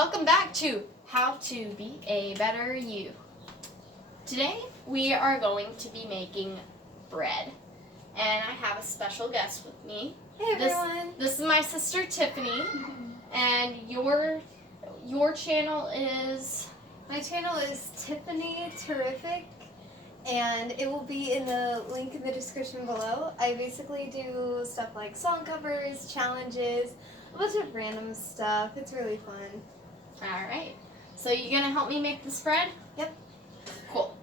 Welcome back to How to Be a Better You. Today we are going to be making bread, and I have a special guest with me. Hey everyone! This is my sister Tiffany, and your channel is... My channel is Tiffany Terrific, and it will be in the link in the description below. I basically do stuff like song covers, challenges, a bunch of random stuff. It's really fun. Alright, so you gonna help me make this bread? Yep. Cool.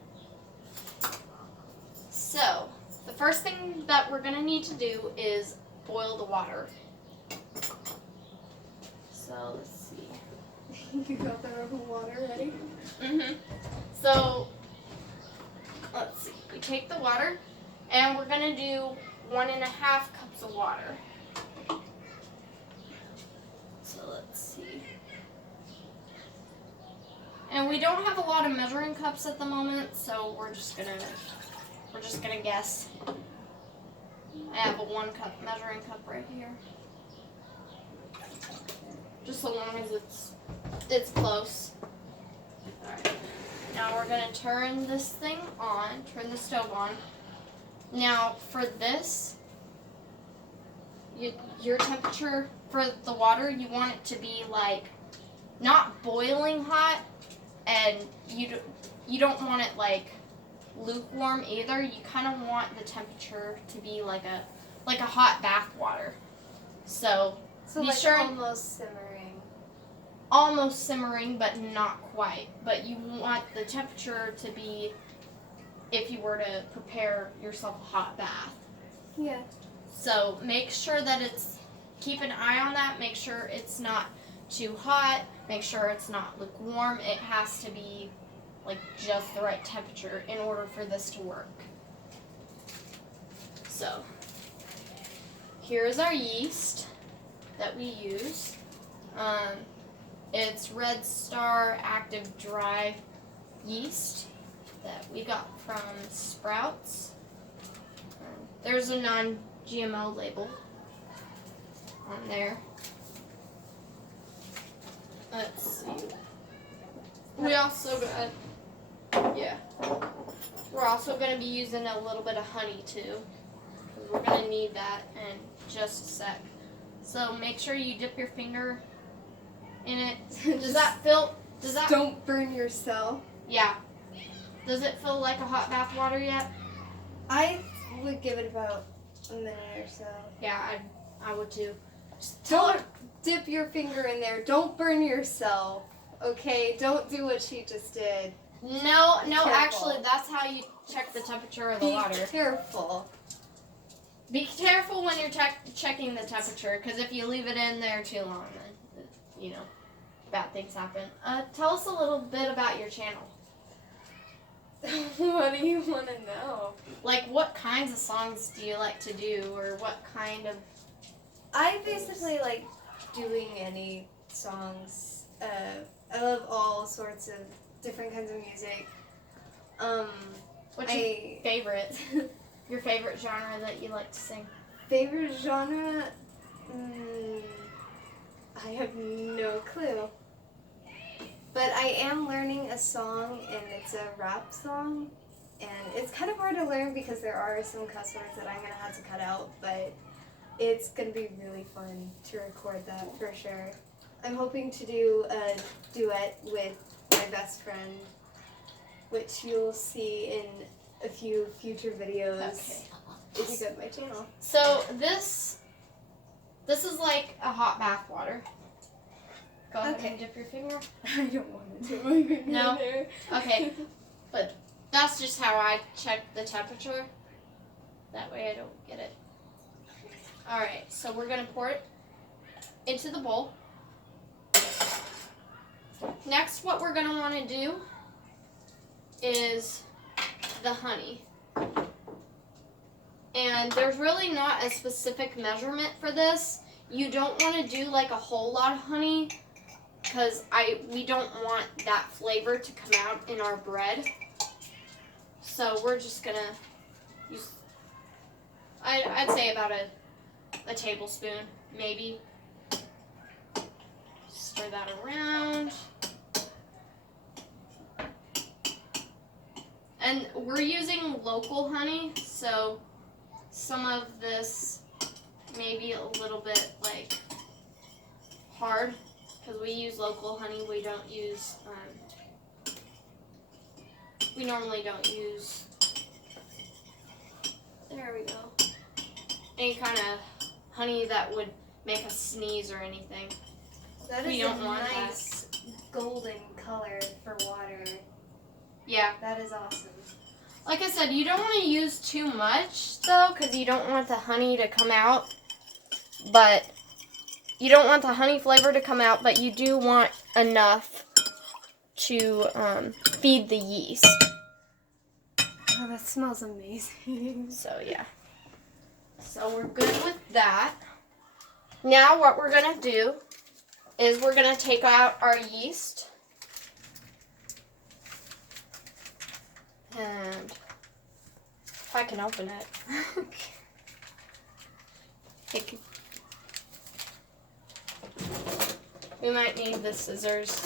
So, the first thing that we're gonna need to do is boil the water. So, let's see. You got the rubber water ready? So, let's see. We take the water, and we're gonna do 1.5 cups of water. So let's see. And we don't have a lot of measuring cups at the moment, so we're just gonna guess. I have a 1 cup measuring cup right here. Just so long as it's close. Alright. Now we're gonna turn this thing on, turn the stove on. Now for this, your temperature for the water, you want it to be like not boiling hot, and you don't want it like lukewarm either. You kind of want the temperature to be like a hot bath water. So be like sure almost almost simmering, simmering. but not quite. But you want the temperature to be, if you were to prepare yourself a hot bath. Yeah. So make sure that keep an eye on that. Make sure it's not too hot. Make sure it's not lukewarm. It has to be like just the right temperature in order for this to work. So here is our yeast that we use. It's Red Star Active Dry yeast that we got from Sprouts. There's a non-GMO label on there. Let's see. We're also gonna be using a little bit of honey too. We're gonna need that in just a sec. So make sure you dip your finger in it. Don't burn yourself. Yeah. Does it feel like a hot bath water yet? I would give it about a minute or so. Yeah, I would too. Don't dip your finger in there. Don't burn yourself. Okay? Don't do what she just did. No, Careful. actually, that's how you check the temperature of the water. Be careful. Be careful when you're checking the temperature, because if you leave it in there too long, then, bad things happen. Tell us a little bit about your channel. What do you want to know? Like, what kinds of songs do you like to do, or what kind of... I basically like doing any songs. I love all sorts of different kinds of music. What's your favorite? Your favorite genre that you like to sing? Favorite genre? I have no clue. But I am learning a song, and it's a rap song. And it's kind of hard to learn because there are some cuss words that I'm going to have to cut out, but it's going to be really fun to record that for sure. I'm hoping to do a duet with my best friend, which you'll see in a few future videos. Okay. If you go to my channel. So this is like a hot bath water. Go ahead and dip your finger. I don't want to dip my finger in there. Okay, but that's just how I check the temperature. That way I don't get it. Alright, so we're going to pour it into the bowl. Next, what we're going to want to do is the honey. And there's really not a specific measurement for this. You don't want to do like a whole lot of honey, because we don't want that flavor to come out in our bread. So we're just going to use, I'd say about a tablespoon, maybe. Stir that around. And we're using local honey, so some of this may be a little bit like hard because we use local honey. We don't use, we normally don't use, there we go, any kind of honey that would make us sneeze or anything. That We is don't a want nice golden color for water. Yeah. That is awesome. Like I said, you don't want to use too much, though, because you don't want the honey to come out. But you don't want the honey flavor to come out, but you do want enough to feed the yeast. Oh, that smells amazing. So, yeah. So, we're good with that. Now, what we're going to do is we're going to take out our yeast. And if I can open it. We might need the scissors.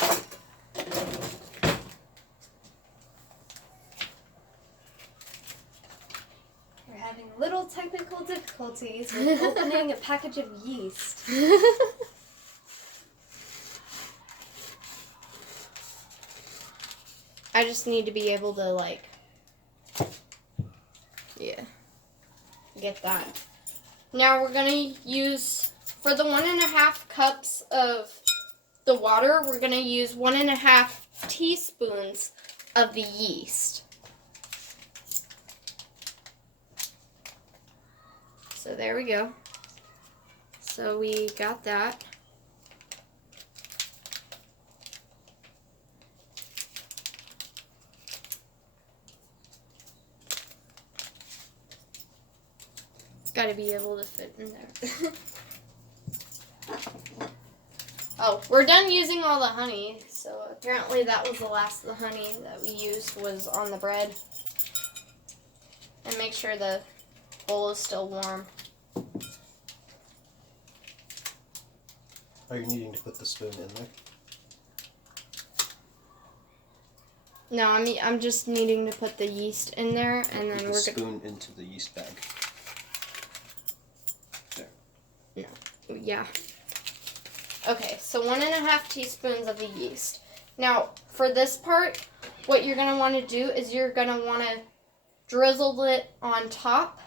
We're having little technical difficulties with opening a package of yeast. I just need to be able to, like, yeah, get that. Now we're going to use, for the 1.5 cups of the water, we're going to use 1.5 teaspoons of the yeast. So there we go. So we got that. Got to be able to fit in there. Oh, we're done using all the honey. So apparently that was the last of the honey that we used was on the bread. And make sure the bowl is still warm. Are you needing to put the spoon in there? No, I'm just needing to put the yeast in there, and then Put the we're gonna. spoon into the yeast bag. There. Yeah. Okay, so 1.5 teaspoons of the yeast. Now, for this part, what you're gonna want to do is you're gonna want to drizzle it on top.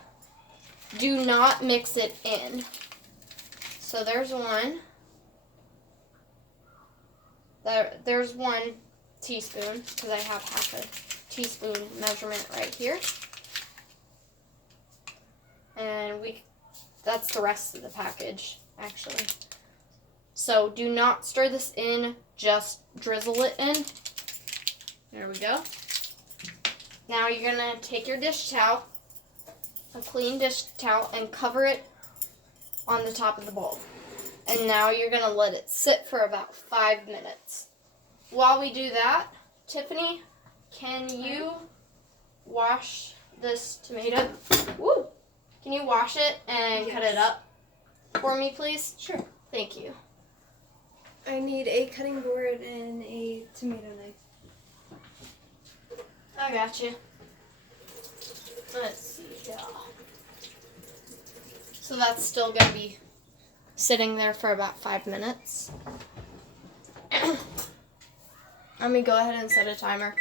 Do not mix it in. So there's one. There's 1 teaspoon, because I have half a teaspoon measurement right here. And that's the rest of the package, actually. So do not stir this in, just drizzle it in. There we go. Now you're going to take your dish towel, a clean dish towel, and cover it on the top of the bowl. And now you're going to let it sit for about 5 minutes. While we do that, Tiffany, can you wash this tomato? Woo! Can you wash it and cut it up for me, please? Sure. Thank you. I need a cutting board and a tomato knife. I got you. Let's see. Yeah. So that's still going to be sitting there for about 5 minutes. Let me go ahead and set a timer.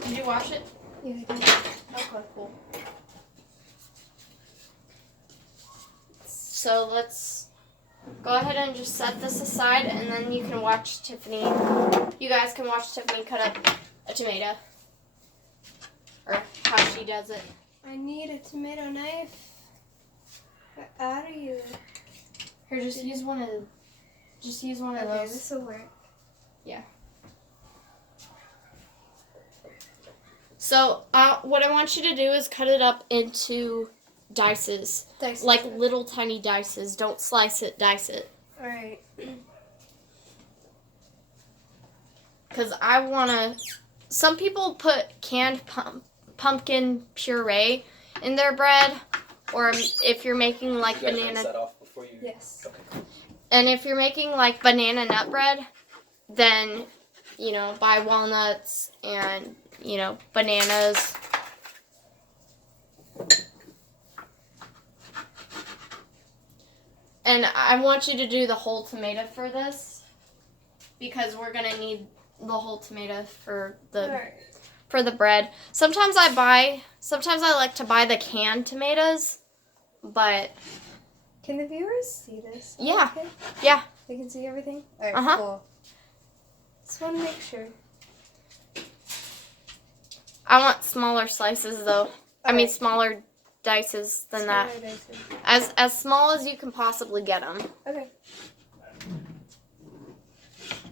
Did you wash it? Yeah, I did. Okay, cool. So let's go ahead and just set this aside, and then you can watch Tiffany. You guys can watch Tiffany cut up a tomato, or how she does it. I need a tomato knife. Where are you? Here, just use one of Okay, those. this will work. So what I want you to do is cut it up into dices, like little tiny dices. Don't slice it, dice it. All right. Because I want to... Some people put canned pumpkin puree in their bread, or if you're making like You guys rinse banana. that off before you. Yes. Okay. And if you're making like banana nut bread, then, you know, buy walnuts and, you know, bananas. And I want you to do the whole tomato for this, because we're gonna need the whole tomato for the Alright. for the bread. Sometimes I like to buy the canned tomatoes, but Can the viewers see this? Yeah. Okay? Yeah. They can see everything? Alright, Uh-huh. cool. Just want to make sure. I want smaller slices though. I mean Alright. smaller dices than that. Smaller dices. As small as you can possibly get them. Okay.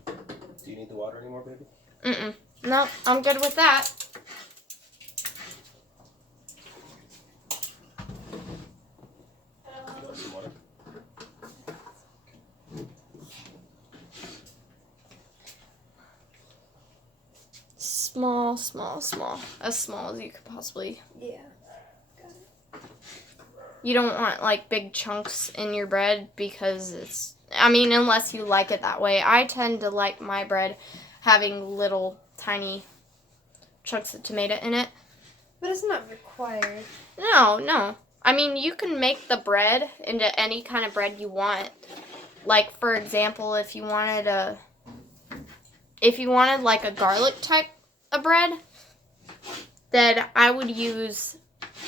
Do you need the water anymore, baby? Mm-mm. No, I'm good with that. You want some water? Small, small, small. As small as you could possibly. Yeah. You don't want like big chunks in your bread because it's, I mean, unless you like it that way. I tend to like my bread having little tiny chunks of tomato in it. But it's not required. No. I mean, you can make the bread into any kind of bread you want. Like, for example, if you wanted like a garlic type of bread, then I would use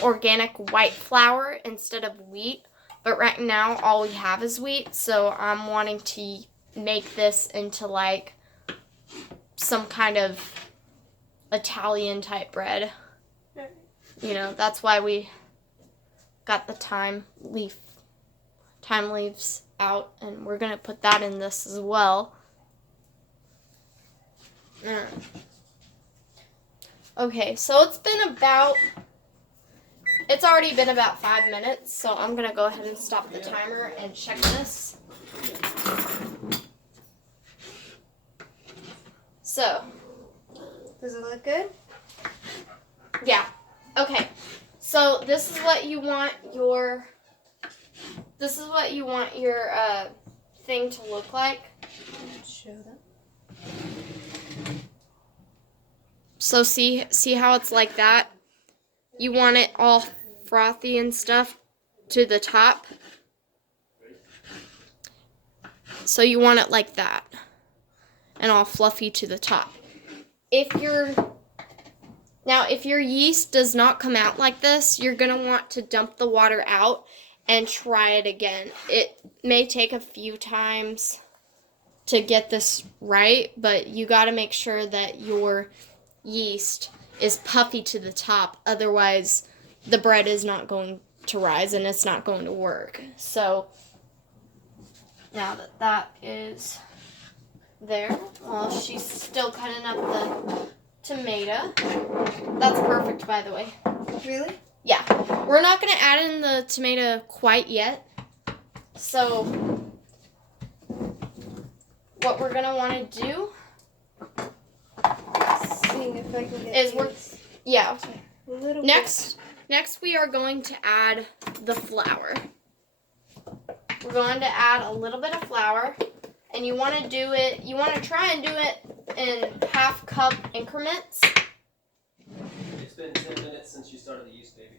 organic white flour instead of wheat. But right now, all we have is wheat, so I'm wanting to make this into like some kind of Italian type bread. You know, that's why we got the thyme leaves out, and we're gonna put that in this as well. Okay, so it's already been about 5 minutes, so I'm gonna go ahead and stop the timer and check this. So, Does it look good? yeah. Okay. So this is what you want your thing to look like. Show them. So see how it's like that? You want it all frothy and stuff to the top. So you want it like that. And all fluffy to the top. If your yeast does not come out like this, you're going to want to dump the water out and try it again. It may take a few times to get this right, but you got to make sure that your yeast is puffy to the top. Otherwise, the bread is not going to rise and it's not going to work. So, now that is there, well, she's still cutting up the tomato. That's perfect, by the way. Really? Yeah. We're not going to add in the tomato quite yet. So, what we're going to want to do Seeing if I can get is a little Next we are going to add the flour. We're going to add a little bit of flour, and you want to try and do it in half cup increments. It's been 10 minutes since you started the yeast, baby.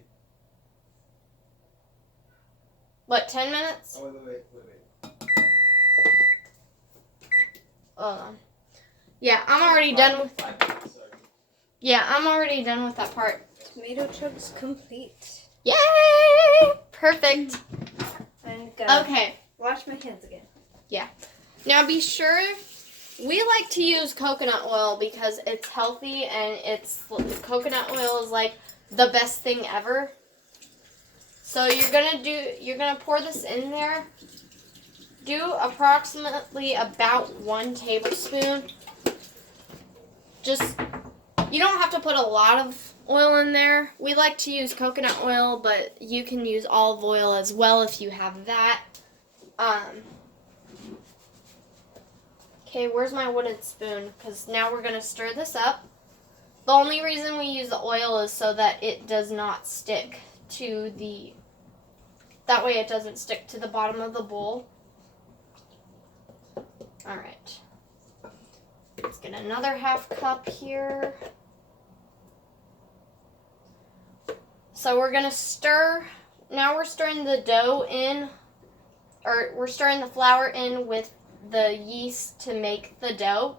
What, 10 minutes? Oh, wait. Yeah, I'm already done with. 5 minutes, sorry. Yeah, I'm already done with that part. Tomato chugs complete. Yay! Perfect. And Okay. wash my hands again. Now be sure, we like to use coconut oil because it's healthy and coconut oil is like the best thing ever. So you're gonna pour this in there. Do approximately about 1 tablespoon. You don't have to put a lot of oil in there. We like to use coconut oil, but you can use olive oil as well if you have that. Okay, where's my wooden spoon? Because now we're going to stir this up. The only reason we use the oil is so that it does not stick to that way it doesn't stick to the bottom of the bowl. All right. Let's get another half cup here. So we're gonna stir. Now we're stirring the dough in, or we're stirring the flour in with the yeast to make the dough.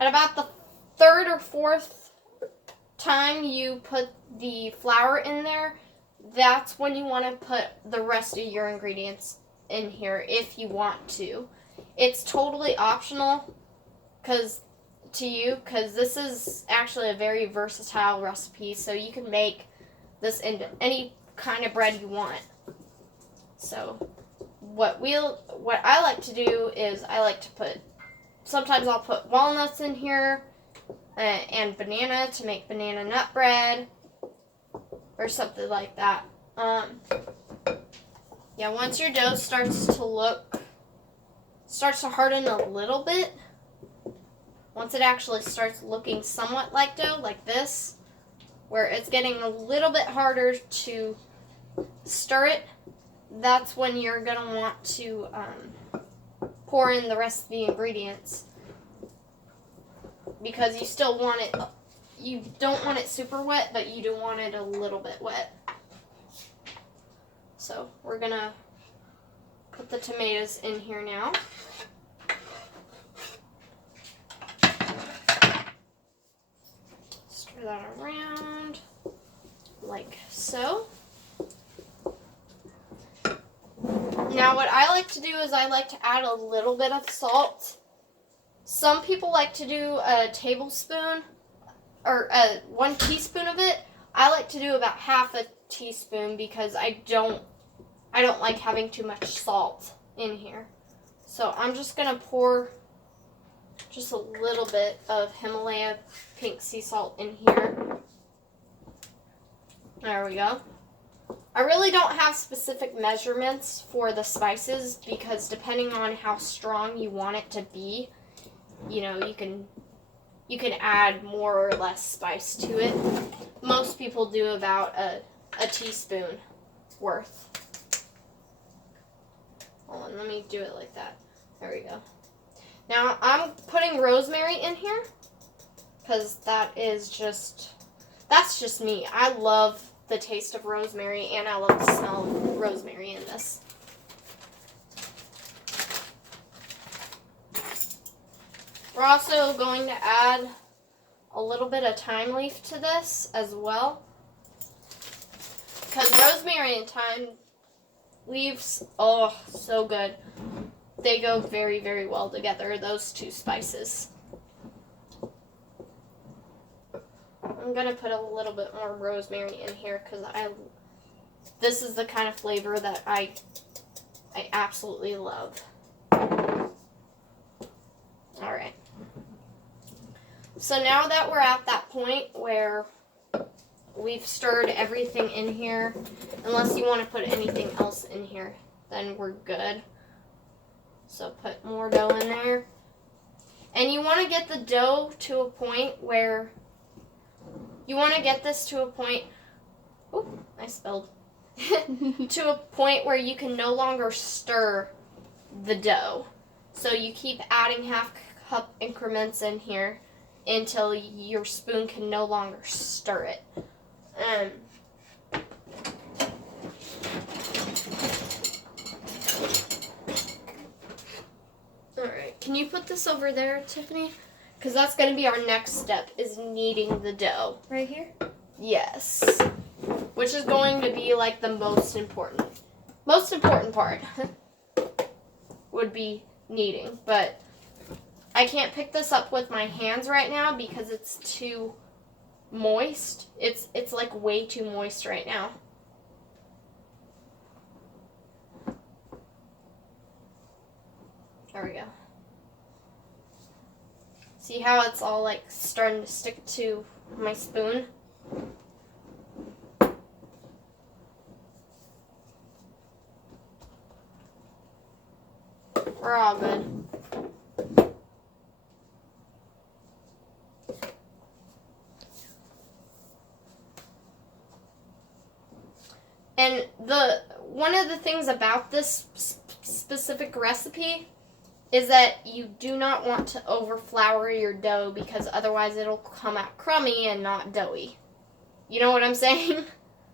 At about the third or fourth time you put the flour in there, that's when you want to put the rest of your ingredients in here if you want to. It's totally optional because this is actually a very versatile recipe, so you can make this into any kind of bread you want. So what I like to do is sometimes I'll put walnuts in here and banana to make banana nut bread or something like that. Yeah, once your dough starts to harden a little bit, once it actually starts looking somewhat like dough, like this, where it's getting a little bit harder to stir it, that's when you're going to want to pour in the rest of the ingredients, because you don't want it super wet, but you do want it a little bit wet. So we're going to put the tomatoes in here now. Stir that around like so. Now what I like to do is I like to add a little bit of salt. Some people like to do a tablespoon or 1 teaspoon of it. I like to do about half a teaspoon because I don't like having too much salt in here. So I'm just going to pour just a little bit of Himalaya pink sea salt in here. There we go. I really don't have specific measurements for the spices because depending on how strong you want it to be, you can add more or less spice to it. Most people do about a teaspoon worth. Hold on, let me do it like that. There we go. Now I'm putting rosemary in here because that's just me. I love the taste of rosemary and I love the smell of rosemary in this. We're also going to add a little bit of thyme leaf to this as well, because rosemary and thyme leaves, oh, so good. They go very, very well together, those two spices. I'm going to put a little bit more rosemary in here because this is the kind of flavor that I absolutely love. Alright. So now that we're at that point where we've stirred everything in here, unless you want to put anything else in here, then we're good. So put more dough in there. And you want to get the dough to a point where ooh, I spilled. To a point where you can no longer stir the dough. So you keep adding half cup increments in here until your spoon can no longer stir it. Alright, can you put this over there, Tiffany? Because that's going to be our next step, is kneading the dough. Right here? Yes. Which is going to be like the most important part would be kneading. But I can't pick this up with my hands right now because it's too moist. It's like way too moist right now. There we go. See how it's all like starting to stick to my spoon? We're all good. And one of the things about this specific recipe is that you do not want to overflour your dough because otherwise it'll come out crummy and not doughy. You know what I'm saying?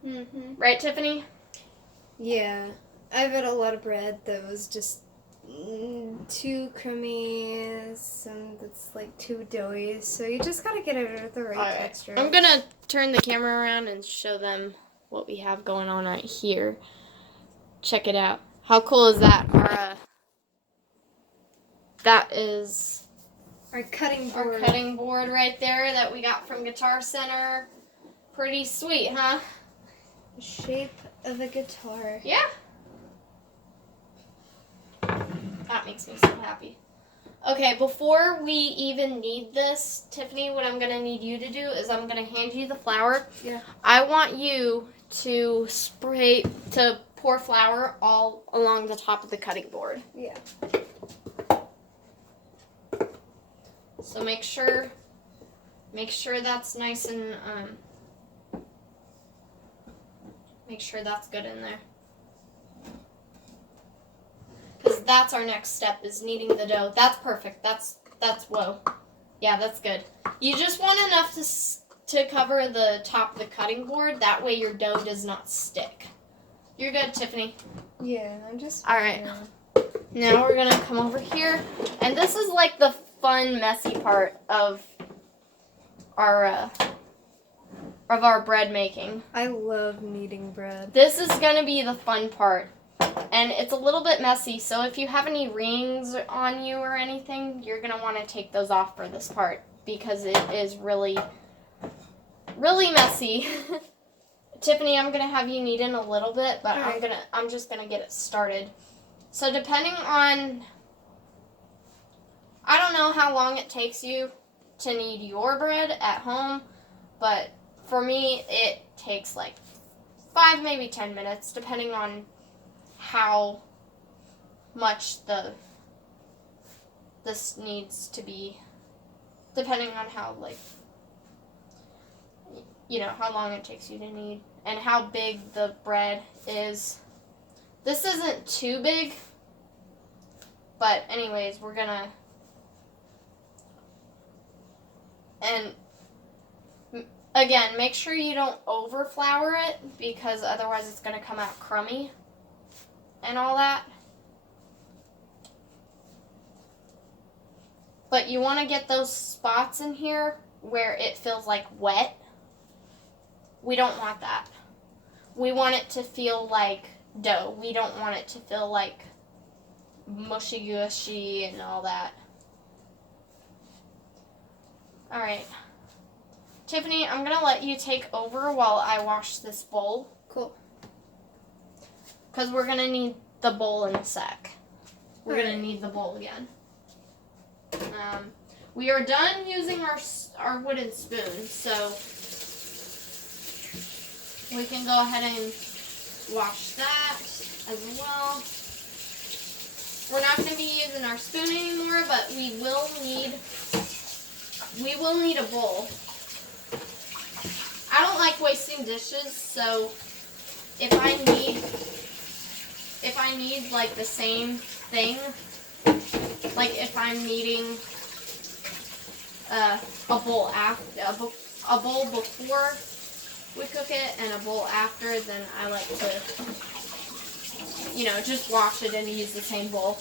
Mm-hmm. Right, Tiffany? Yeah. I've had a lot of bread that was just too creamy, some that's like too doughy, so you just gotta get it at the right texture. I'm gonna turn the camera around and show them what we have going on right here. Check it out. How cool is that? That is our cutting board. Our cutting board right there that we got from Guitar Center. Pretty sweet, huh? The shape of a guitar. Yeah. That makes me so happy. Okay, before we even knead this, Tiffany, what I'm going to need you to do is I'm going to hand you the flour. Yeah. I want you to pour flour all along the top of the cutting board. Yeah. So make sure that's nice and make sure that's good in there. Because that's our next step, is kneading the dough. That's perfect. That's whoa. Yeah, that's good. You just want enough to cover the top of the cutting board. That way your dough does not stick. You're good, Tiffany. Yeah, I'm just... All right. Now we're going to come over here. And this is like the fun, messy part of our bread making. I love kneading bread. This is going to be the fun part. And it's a little bit messy, so if you have any rings on you or anything, you're going to want to take those off for this part because it is really, really messy. Tiffany, I'm going to have you knead in a little bit, but right. I'm just going to get it started. So depending on, I don't know how long it takes you to knead your bread at home, but for me, it takes like 5, maybe 10 minutes, depending on how much this needs to be, depending on how, like, you know, how long it takes you to knead and how big the bread is. This isn't too big, but anyways, we're gonna, and again, make sure you don't over flour it because otherwise it's gonna come out crummy and all that. But you want to get those spots in here where it feels like wet. We don't want that. We want it to feel like dough. We don't want it to feel like mushy gushy and all that. Alright. Tiffany, I'm going to let you take over while I wash this bowl. Cool. Because we're going to need the bowl in a sec. We're going to Alright. need the bowl again. We are done using our wooden spoon, so we can go ahead and wash that as well. We're not going to be using our spoon anymore, but we will need a bowl. I don't like wasting dishes, so if I need like the same thing, like if I'm needing a bowl before we cook it and a bowl after, then I like to, you know, just wash it and use the same bowl.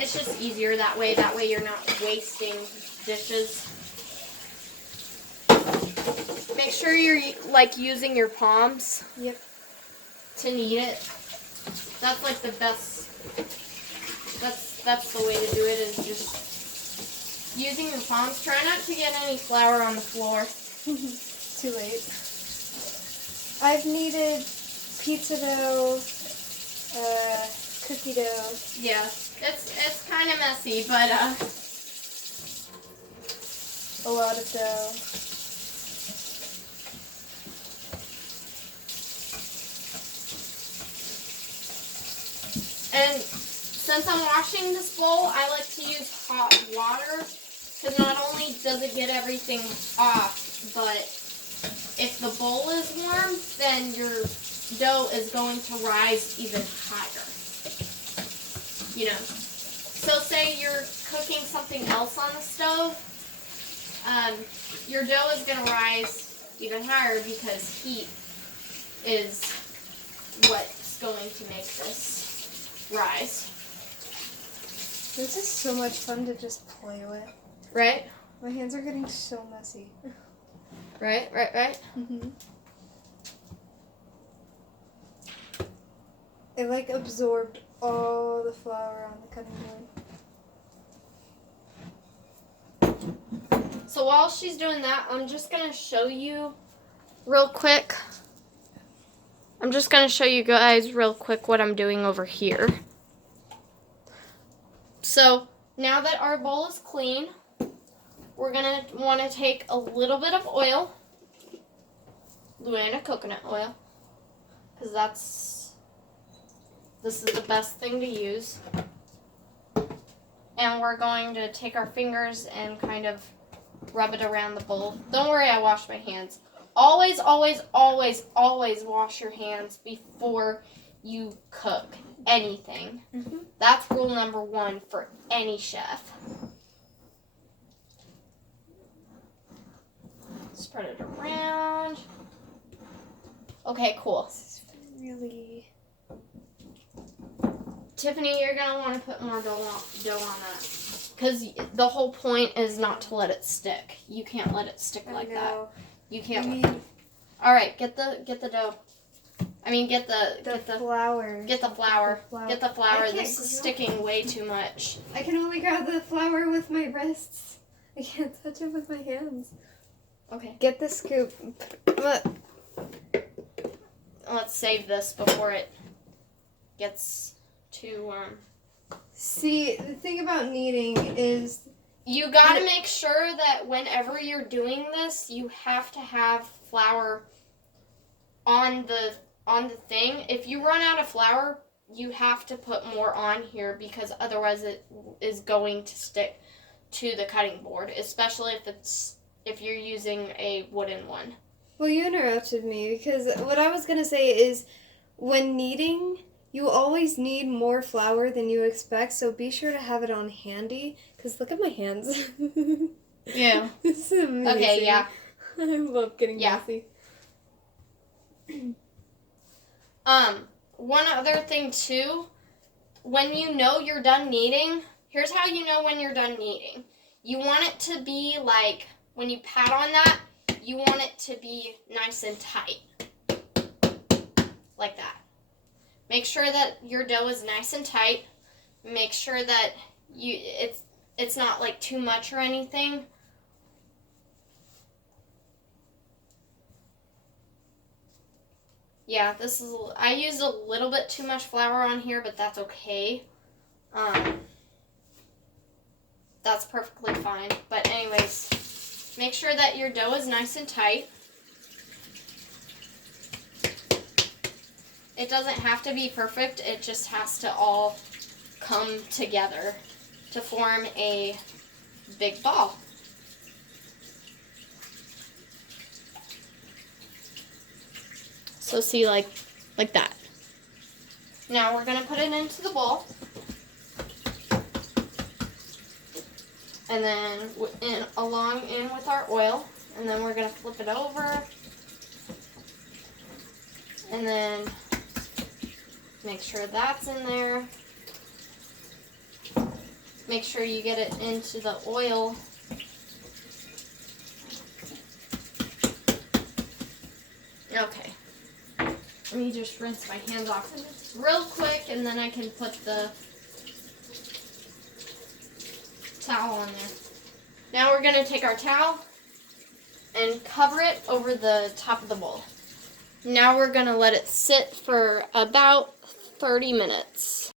It's just easier that way. That way you're not wasting dishes. Make sure you're like using your palms. Yep. To knead it. That's like the best. That's the way to do it, is just using your palms. Try not to get any flour on the floor. Too late. I've kneaded pizza dough, cookie dough. Yeah, it's kind of messy, but A lot of dough. and Since I'm washing this bowl, I like to use hot water because not only does it get everything off, but if the bowl is warm, then your dough is going to rise even higher. You know. So say you're cooking something else on the stove, your dough is going to rise even higher because heat is what's going to make this rise. This is so much fun to just play with. Right? My hands are getting so messy. Right. Mm-hmm. It like absorbed all the flour on the cutting board. So while she's doing that, I'm just going to show you real quick. I'm just going to show you guys real quick what I'm doing over here. So now that our bowl is clean, we're going to want to take a little bit of oil, Luana coconut oil, because this is the best thing to use. And we're going to take our fingers and kind of rub it around the bowl. Don't worry, I washed my hands. Always, always, always, always wash your hands before you cook anything. Mm-hmm. That's rule number 1 for any chef. Spread it around. Okay, cool. This is really... Tiffany, you're going to want to put more dough on that. Because the whole point is not to let it stick. You can't let it stick like that. You can't. All right, get the dough. I mean, get the flour. Get the flour. Get the flour. I This is sticking way too much. I can only grab the flour with my wrists. I can't touch it with my hands. Okay. Get the scoop. Let's save this before it gets too See, the thing about kneading is you got to make sure that whenever you're doing this, you have to have flour on the thing. If you run out of flour, you have to put more on here because otherwise it is going to stick to the cutting board, especially if you're using a wooden one. Well, you interrupted me because what I was going to say is when kneading, you always need more flour than you expect, so be sure to have it on handy. Because look at my hands. Yeah. This is amazing. Okay, yeah. I love getting messy. One other thing too, when you know you're done kneading, here's how you know when you're done kneading. You want it to be like, when you pat on that, you want it to be nice and tight. Like that. Make sure that your dough is nice and tight. Make sure that it's not like too much or anything. Yeah, I used a little bit too much flour on here, but that's okay. That's perfectly fine. But anyways, make sure that your dough is nice and tight. It doesn't have to be perfect. It just has to all come together to form a big ball. So see, like that. Now we're going to put it into the bowl. And then along in with our oil. And then we're going to flip it over. And then make sure that's in there. Make sure you get it into the oil. Okay. Let me just rinse my hands off real quick, and then I can put the towel on there. Now we're going to take our towel and cover it over the top of the bowl. Now we're going to let it sit for about 30 minutes.